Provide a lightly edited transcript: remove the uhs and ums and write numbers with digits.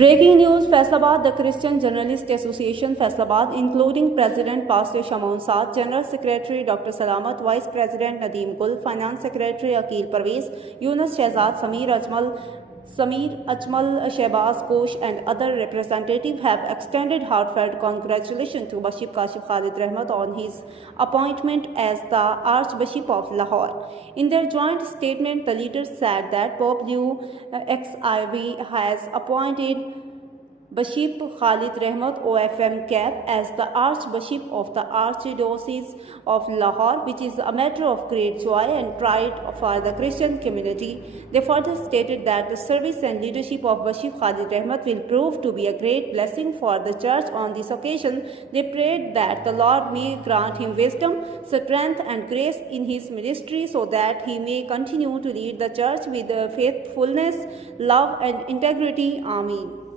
Breaking news: Faisalabad, the Christian Journalist Association, Faisalabad, including President Pastor Shamoun Saad, General Secretary Dr. Salamat, Vice President Nadeem Gul, Finance Secretary Akil Parvez, Yunus Shehzad, Samir Ajmal, Shehbaz Ghosh, and other representatives have extended heartfelt congratulations to Bishop Kashif Khalid Rahmat on his appointment as the Archbishop of Lahore. In their joint statement, the leaders said that Pope Leo XIV has appointed Bishop Khalid Rahmat OFM Cap as the Archbishop of the Archdiocese of Lahore, which is a matter of great joy and pride for the Christian community. They further stated that the service and leadership of Bishop Khalid Rahmat will prove to be a great blessing for the church on this occasion. They prayed that the Lord may grant him wisdom, strength and grace in his ministry so that he may continue to lead the church with faithfulness, love and integrity. Amen.